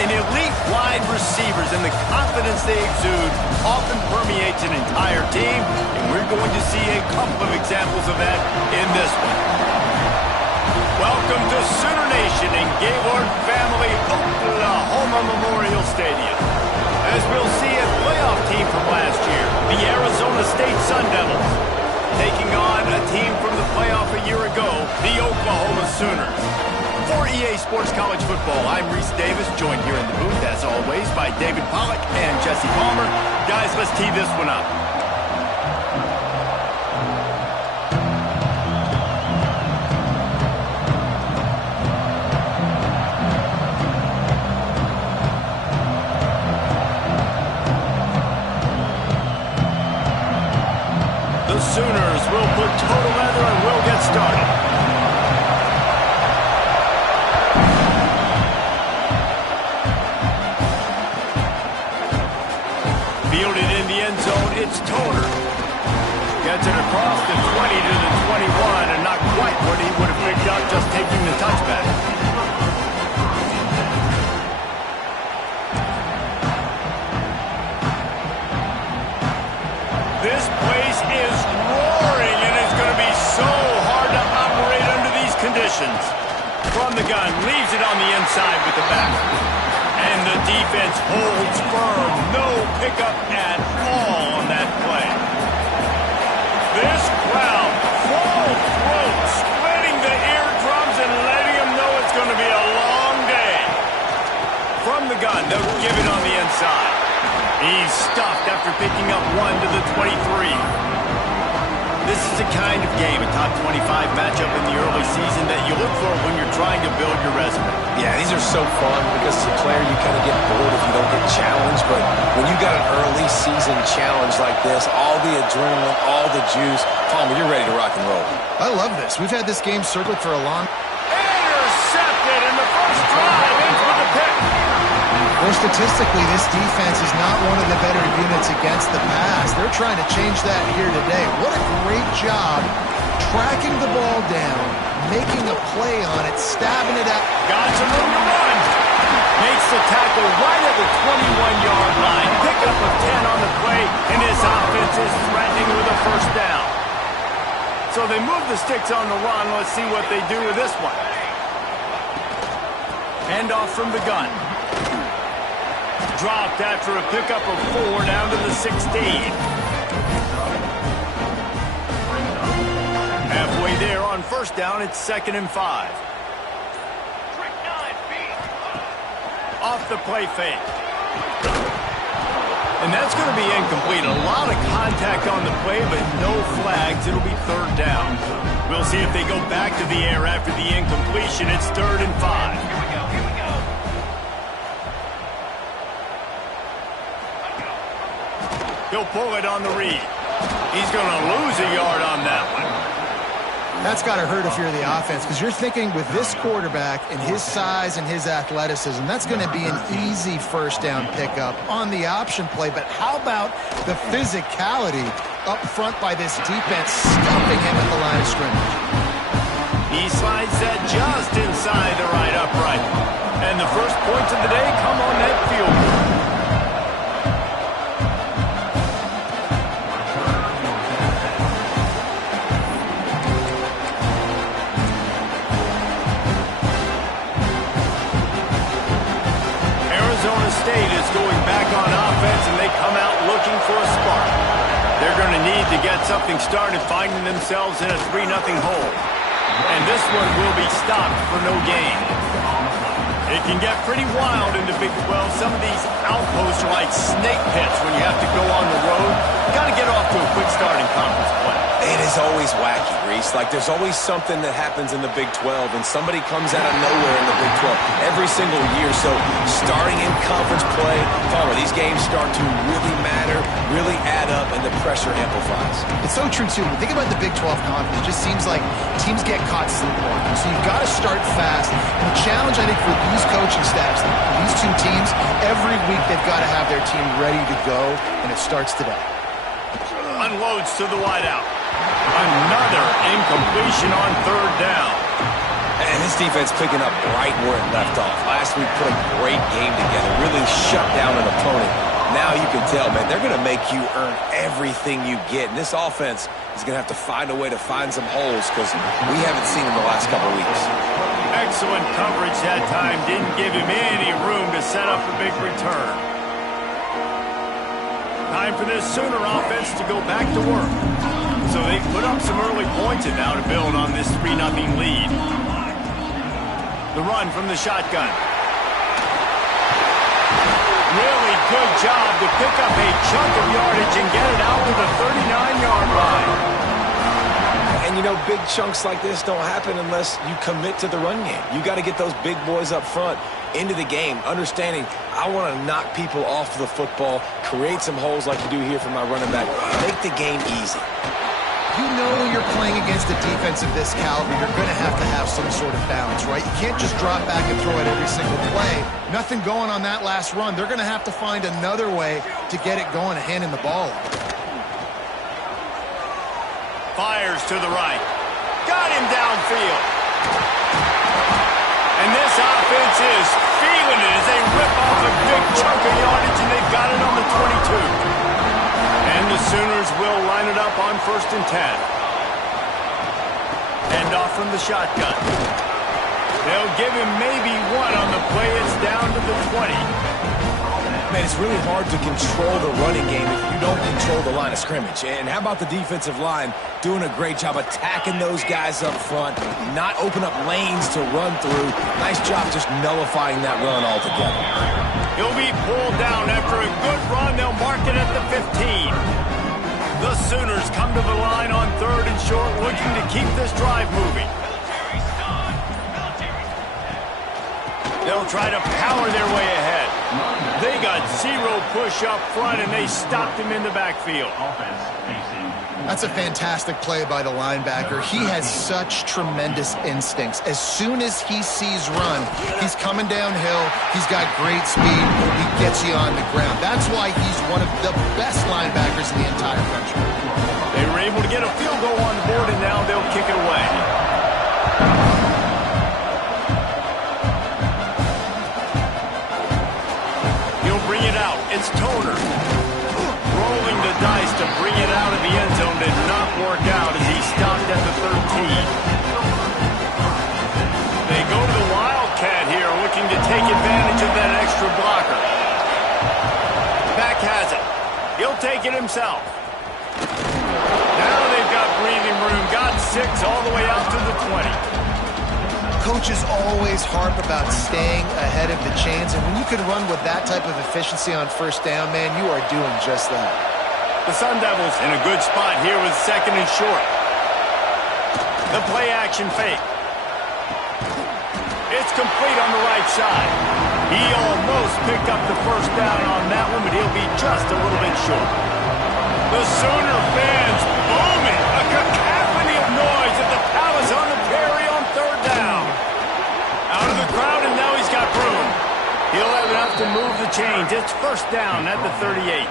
An elite wide receivers and the confidence they exude often permeates an entire team, and we're going to see a couple of examples of that in this one. Welcome to Sooner Nation in Gaylord Family Oklahoma Memorial Stadium. As we'll see a playoff team from last year, the Arizona State Sun Devils, taking on a team from the playoff a year ago, the Oklahoma Sooners. For EA Sports College Football, I'm Reese Davis, joined here in the booth, as always, by David Pollack and Jesse Palmer. Guys, let's tee this one up. The Sooners will put total leather and we'll get started. Fielded in the end zone, it's Toner. Gets it across the 20 to the 21, and not quite what he would have picked up just taking the touchback. This place is roaring, and it's going to be so hard to operate under these conditions. From the gun, leaves it on the inside with the back. And the defense holds firm. No pickup at all on that play. This crowd, full throat, splitting the eardrums and letting them know it's going to be a long day. From the gun, they'll give it on the inside. He's stuffed after picking up one to the 23. This is the kind of game, a top 25 matchup in the early season, that you look for when you're trying to build your resume. Yeah, these are so fun because as a player you kind of get bored if you don't get challenged, but when you got an early season challenge like this, all the adrenaline, all the juice, Palmer, you're ready to rock and roll. I love this. We've had this game circled for a long... Intercepted in the first drive, in for the pick. Well, statistically, this defense is not one of the better units against the pass. They're trying to change that here today. What a great job tracking the ball down, making a play on it, stabbing it out. Got some room to run. Makes the tackle right at the 21-yard line. Pickup of 10 on the play, and his offense is threatening with a first down. So they move the sticks on the run. Let's see what they do with this one. Handoff from the gun. Dropped after a pickup of 4 down to the 16. Halfway there on first down, it's 2nd and 5. Off the play fake. And that's going to be incomplete. A lot of contact on the play, but no flags. It'll be 3rd down. We'll see if they go back to the air after the incompletion. It's 3rd and 5. He'll pull it on the read. He's going to lose a yard on that one. That's got to hurt if you're the offense, because you're thinking with this quarterback and his size and his athleticism, that's going to be an easy first down pickup on the option play. But how about the physicality up front by this defense, stuffing him at the line of scrimmage? He slides that just inside the right upright. And the first points of the day come on that field goal. State is going back on offense, and they come out looking for a spark. They're going to need to get something started, finding themselves in a 3-0 hole. And this one will be stopped for no gain. It can get pretty wild in the Big 12. Some of these outposts are like snake pits when you have to go on the road. Got to get off to a quick start in conference play. It is always wacky, Reese. Like, there's always something that happens in the Big 12, and somebody comes out of nowhere in the Big 12 every single year. So, starting in conference play, Palmer, these games start to really matter, really add up, and the pressure amplifies. It's so true, too. When you think about the Big 12 conference, it just seems like teams get caught sleepwalking. So, you've got to start fast. And the challenge, I think, for these coaching staffs, these two teams, every week they've got to have their team ready to go, and it starts today. Unloads to the wideout. Another incompletion on 3rd down. And this defense picking up right where it left off. Last week put a great game together, really shut down an opponent. Now you can tell, man, they're going to make you earn everything you get. And this offense is going to have to find a way to find some holes because we haven't seen in the last couple of weeks. Excellent coverage that time. Didn't give him any room to set up a big return. Time for this Sooner offense to go back to work. So they put up some early points and now to build on this 3-0 lead. The run from the shotgun. Really good job to pick up a chunk of yardage and get it out to the 39-yard line. And, you know, big chunks like this don't happen unless you commit to the run game. You got to get those big boys up front into the game, understanding I want to knock people off the football, create some holes like you do here for my running back, make the game easy. You know when you're playing against a defense of this caliber, you're going to have some sort of balance, right? You can't just drop back and throw it every single play. Nothing going on that last run. They're going to have to find another way to get it going and handing the ball off. Fires to the right. Got him downfield. And this offense is feeling it as they rip off a big chunk of yardage, and they've got it on the 22. And the Sooners will line it up on 1st and 10. Hand off from the shotgun. They'll give him maybe one on the play. It's down to the 20. Man, it's really hard to control the running game if you don't control the line of scrimmage. And how about the defensive line doing a great job attacking those guys up front, not open up lanes to run through. Nice job just nullifying that run altogether. He'll be pulled down after a good run. They'll mark it at the 15. The Sooners come to the line on 3rd and short, looking to keep this drive moving. They'll try to power their way ahead. They got 0 push up front, and they stopped him in the backfield. That's a fantastic play by the linebacker. He has such tremendous instincts. As soon as he sees run, he's coming downhill. He's got great speed. He gets you on the ground. That's why he's one of the best linebackers in the entire country. They were able to get a field goal on the board, and now they'll kick it away. He'll bring it out. It's Toner. Rolling the dice to bring it out of the end zone did not work out as he stopped at the 13. They go to the Wildcat here, looking to take advantage of that extra blocker. Back has it. He'll take it himself. Now they've got breathing room. Got 6 all the way out to the 20. Coaches always harp about staying ahead of the chains, and when you can run with that type of efficiency on 1st down, man, you are doing just that. The Sun Devils in a good spot here with 2nd and short. The play action fake. It's complete on the right side. He almost picked up the 1st down on that one, but he'll be just a little bit short. The Sooner fans booming. A cacophony of noise at the Palace on the Prairie on 3rd down. Out of the crowd, and now he's got room. He'll have enough to move the chains. It's 1st down at the 38.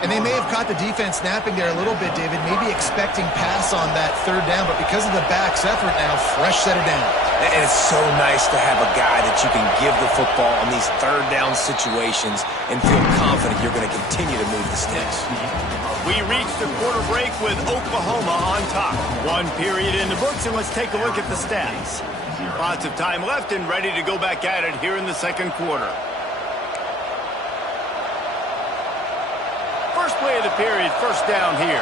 And they may have caught the defense snapping there a little bit, David, maybe expecting pass on that 3rd down, but because of the back's effort now, fresh set of down. And it's so nice to have a guy that you can give the football on these 3rd down situations and feel confident you're going to continue to move the sticks. We reach the quarter break with Oklahoma on top. 1 period in the books, and let's take a look at the stats. Lots of time left and ready to go back at it here in the 2nd quarter. First play of the period, 1st down here.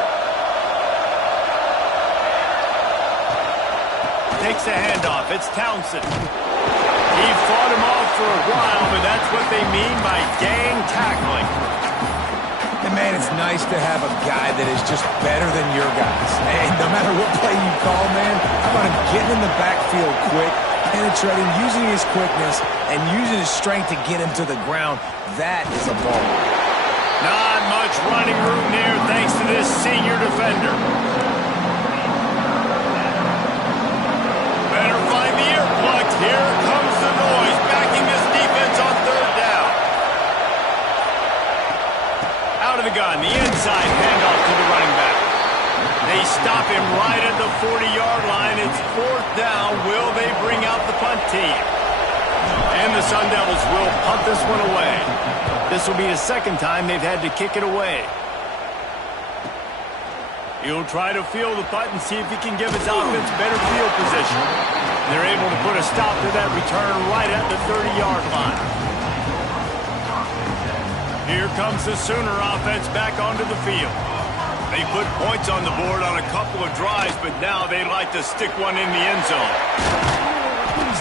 Takes the handoff. It's Townsend. He fought him off for a while, but that's what they mean by gang tackling. And, man, it's nice to have a guy that is just better than your guys. And no matter what play you call, man, how about him getting in the backfield quick, penetrating, using his quickness, and using his strength to get him to the ground. That is a ball. Not much running room there thanks to this senior defender. Better find the earplugs. Here comes the noise, backing this defense on 3rd down. Out of the gun, the inside handoff to the running back. They stop him right at the 40-yard line. It's it's 4th down. Will they bring out the punt team? And the Sun Devils will punt this one away. This will be the 2nd time they've had to kick it away. He'll try to field the punt and see if he can give his offense better field position. They're able to put a stop to that return right at the 30-yard line. Here comes the Sooner offense back onto the field. They put points on the board on a couple of drives, but now they like to stick one in the end zone.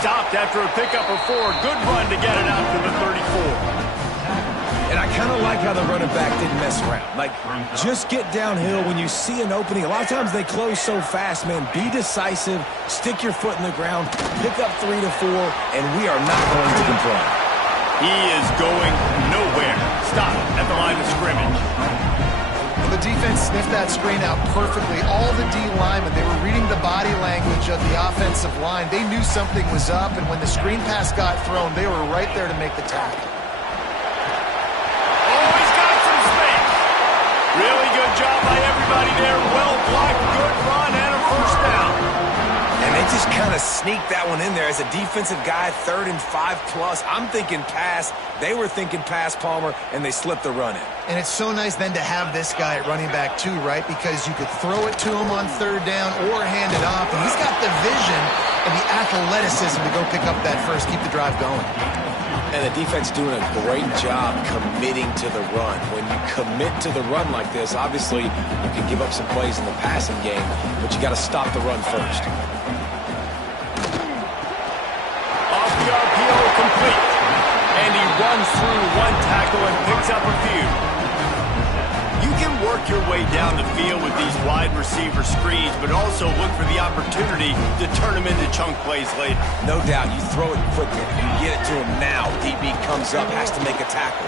Stopped after a pickup of 4. Good run to get it out to the 34. And I kind of like how the running back didn't mess around. Like, just get downhill when you see an opening. A lot of times they close so fast, man. Be decisive, stick your foot in the ground, pick up 3 to 4, and we are not going to complain. He is going nowhere. Stop at the line of scrimmage. The defense sniffed that screen out perfectly. All the D linemen, they were reading the body language of the offensive line. They knew something was up, and when the screen pass got thrown, they were right there to make the tackle. Oh, he's got some space. Really good job by everybody there. Well blocked, good run, and a 1st down. And they just kind of sneaked that one in there. As a defensive guy, 3rd and 5+. I'm thinking pass. They were thinking pass, Palmer, and they slipped the run in. And it's so nice then to have this guy at running back too, right? Because you could throw it to him on 3rd down or hand it off. And he's got the vision and the athleticism to go pick up that first, keep the drive going. And the defense doing a great job committing to the run. When you commit to the run like this, obviously you can give up some plays in the passing game, but you got to stop the run first. Off the RPO, complete. And he runs through 1 tackle and picks up a few. You can work your way down the field with these wide receiver screens, but also look for the opportunity to turn them into chunk plays later. No doubt, you throw it quickly. You get it to him now. DB comes up, has to make a tackle.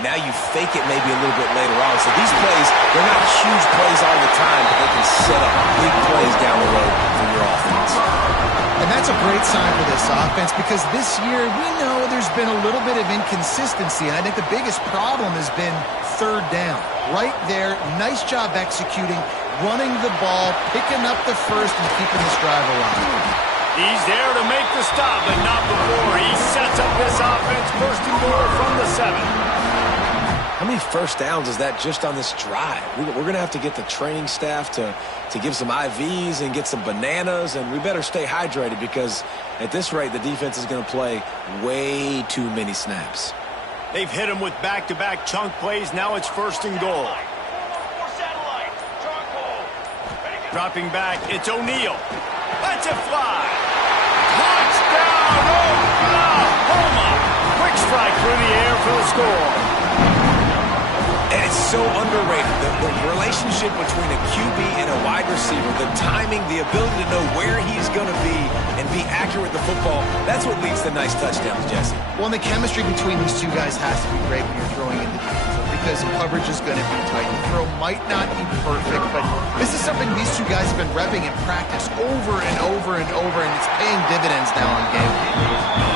Now you fake it maybe a little bit later on. So these plays, they're not huge plays all the time, but they can set up big plays down the road for your offense. And that's a great sign for this offense because this year we know there's been a little bit of inconsistency. And I think the biggest problem has been 3rd down. Right there, nice job executing, running the ball, picking up the first, and keeping this drive alive. He's there to make the stop, but not before. He sets up this offense 1st and goal from the 7. How many 1st downs is that just on this drive? We're going to have to get the training staff to give some IVs and get some bananas, and we better stay hydrated because at this rate, the defense is going to play way too many snaps. They've hit him with back-to-back chunk plays. Now it's 1st and goal. Dropping back, it's O'Neal. Let's it fly. Touchdown, Oklahoma. Quick strike through the air for the score. And it's so underrated. The relationship between a QB and a wide receiver, the timing, the ability to know where he's going to be and be accurate with the football, that's what leads to nice touchdowns, Jesse. Well, and the chemistry between these two guys has to be great when you're throwing into the end zone because coverage is going to be tight. The throw might not be perfect, but this is something these two guys have been repping in practice over and over and over, and it's paying dividends now on game.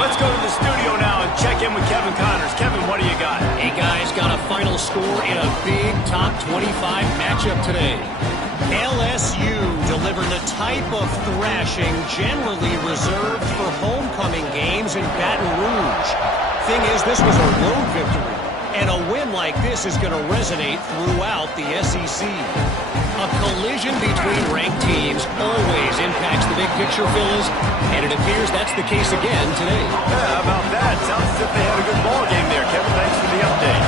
Let's go to the studio now and check in with Kevin Connors. Kevin, what do you got? Hey, guys, got a final score in a big top 25 matchup today. LSU delivered the type of thrashing generally reserved for homecoming games in Baton Rouge. Thing is, this was a road victory, and a win like this is going to resonate throughout the SEC. A collision between ranked teams always impacts the big picture, fellas, and it appears that's the case again today. Yeah, how about that? Sounds as if they had a good ball game there. Kevin, thanks for the update.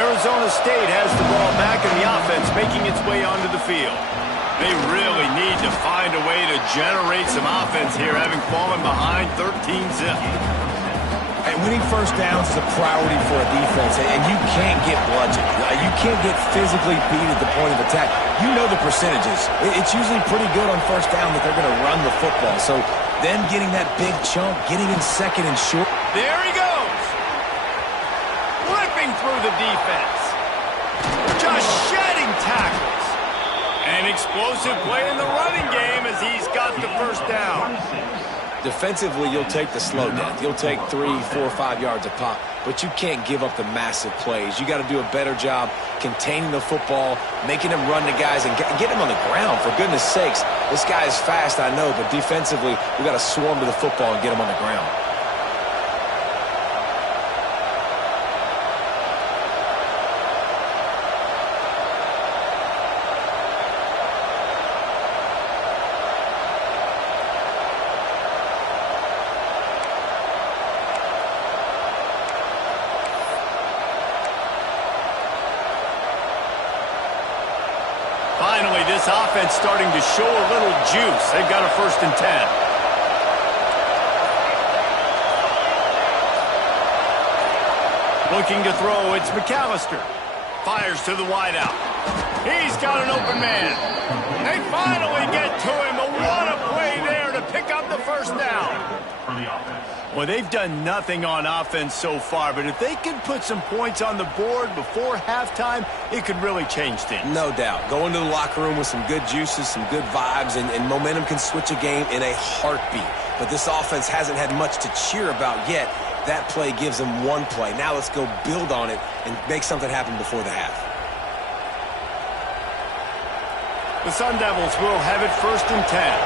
Arizona State has the ball back in the offense, making its way onto the field. They really need to find a way to generate some offense here, having fallen behind 13-zip. And winning 1st downs is a priority for a defense, and you can't get bludgeoned. You can't get physically beat at the point of attack. You know the percentages. It's usually pretty good on 1st down that they're going to run the football. So then getting that big chunk, getting in 2nd and short. There he goes. Flipping through the defense. Just shedding tackles. An explosive play in the running game as he's got the 1st down. Defensively, you'll take the slow death. You'll take 3, 4, 5 yards a pop. but you can't give up the massive plays. You got to do a better job containing the football, making him run to guys, and get him on the ground, for goodness sakes. This guy is fast, I know, but defensively, we got to swarm to the football and get him on the ground. Finally, this offense starting to show a little juice. They've got a 1st and 10. Looking to throw, it's McAllister. Fires to the wideout. He's got an open man. They finally get to him. What a play there to pick up the 1st down. Well, they've done nothing on offense so far, but if they can put some points on the board before halftime, it could really change things. No doubt. Go into the locker room with some good juices, some good vibes, and momentum can switch a game in a heartbeat. But this offense hasn't had much to cheer about yet. That play gives them one play. Now let's go build on it and make something happen before the half. The Sun Devils will have it 1st and 10.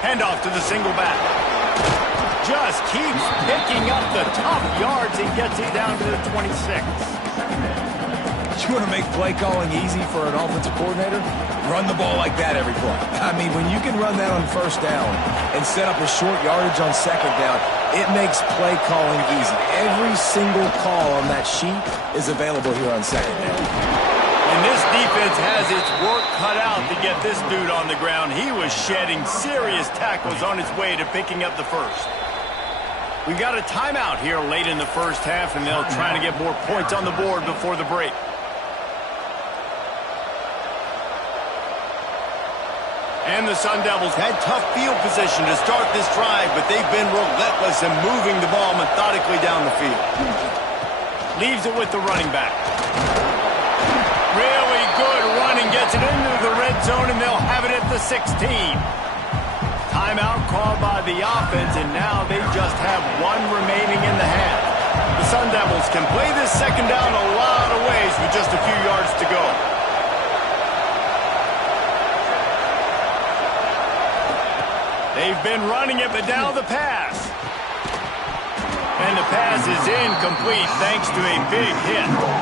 Handoff to the single back. Just keeps picking up the tough yards and gets it down to the 26. You want to make play calling easy for an offensive coordinator? Run the ball like that every play. I mean, when you can run that on 1st down and set up a short yardage on 2nd down, it makes play calling easy. Every single call on that sheet is available here on 2nd down. And this defense has its work cut out to get this dude on the ground. He was shedding serious tackles on his way to picking up the 1st. We got a timeout here late in the 1st half, and they'll try to get more points on the board before the break. And the Sun Devils had tough field position to start this drive, but they've been relentless in moving the ball methodically down the field. Leaves it with the running back. Really good running, gets it into the red zone, and they'll have it at the 16. Timeout called by the offense, and now they just have one remaining in the half. The Sun Devils can play this 2nd down a lot of ways with just a few yards to go. They've been running it, but now the pass. And the pass is incomplete thanks to a big hit. Well,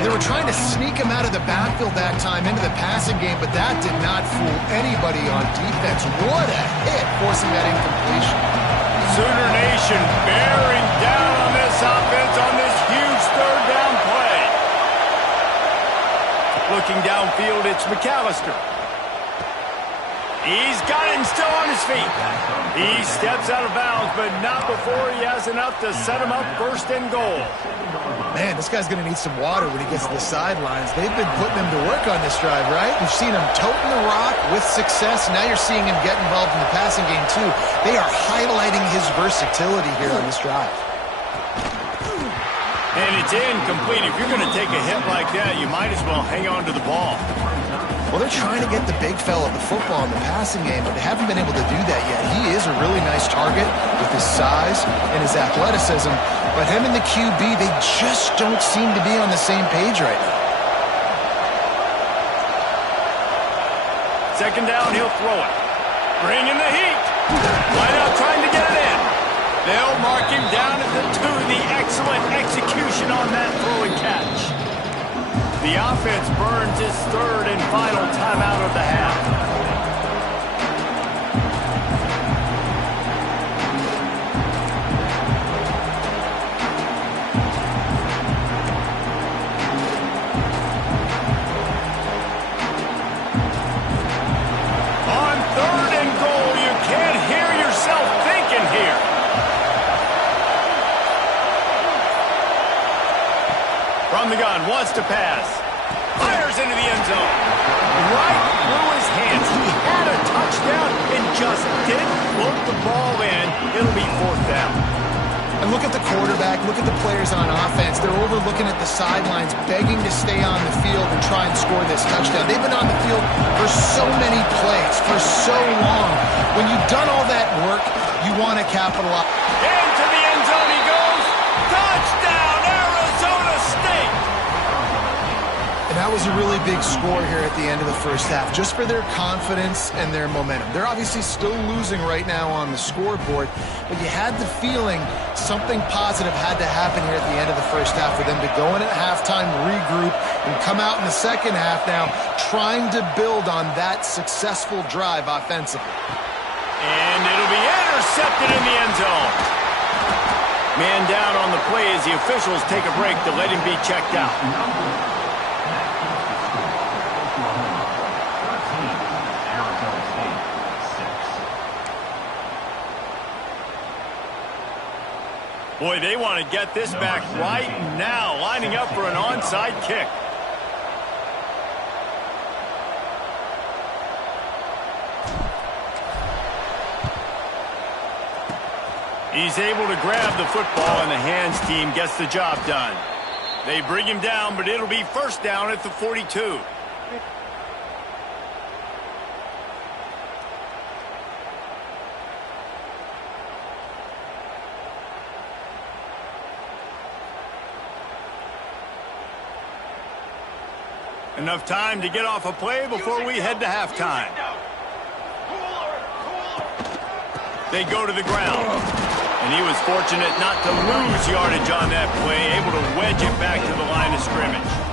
they were trying to sneak him out of the backfield that time into the passing game, but that did not fool anybody on defense. What a hit, forcing that incompletion. Sooner Nation bearing down on this offense on this huge 3rd down play. Looking downfield, it's McAllister. He's got it and still on his feet. He steps out of bounds, but not before he has enough to set him up 1st and goal. Man, this guy's going to need some water when he gets to the sidelines. They've been putting him to work on this drive, right? You've seen him toting the rock with success. Now you're seeing him get involved in the passing game, too. They are highlighting his versatility here on this drive. And it's incomplete. If you're going to take a hit like that, you might as well hang on to the ball. Well, they're trying to get the big fella the football in the passing game, but they haven't been able to do that yet. He is a really nice target with his size and his athleticism, but him and the QB, they just don't seem to be on the same page right now. 2nd down, he'll throw it. Bringing the heat. Right out trying to get it in. They'll mark him down at the 2. The excellent execution on that throw and catch. The offense burns its 3rd and final timeout of the half. On 3rd and goal, you can't hear yourself thinking here. From the gun, wants to pass. Fires into the end zone. Right through his hands. He had a touchdown and just didn't look the ball in. It'll be 4th down. And look at the quarterback back, look at the players on offense. They're overlooking at the sidelines, begging to stay on the field and try and score this touchdown. They've been on the field for so many plays, for so long. When you've done all that work, you want to capitalize. Into the end zone he goes. Touchdown, Arizona State. And that was a really big score here at the end of the first half, just for their confidence and their momentum. They're obviously still losing right now on the scoreboard, but you had the feeling something positive had to happen here at the end of the first half for them to go in at halftime, regroup, and come out in the second half now trying to build on that successful drive offensively. And it'll be intercepted in the end zone. Man down on the play as the officials take a break to let him be checked out. Boy, they want to get this back right now, lining up for an onside kick. He's able to grab the football, and the hands team gets the job done. They bring him down, but it'll be first down at the 42. Enough time to get off a play before we head to halftime. They go to the ground. And he was fortunate not to lose yardage on that play, able to wedge it back to the line of scrimmage.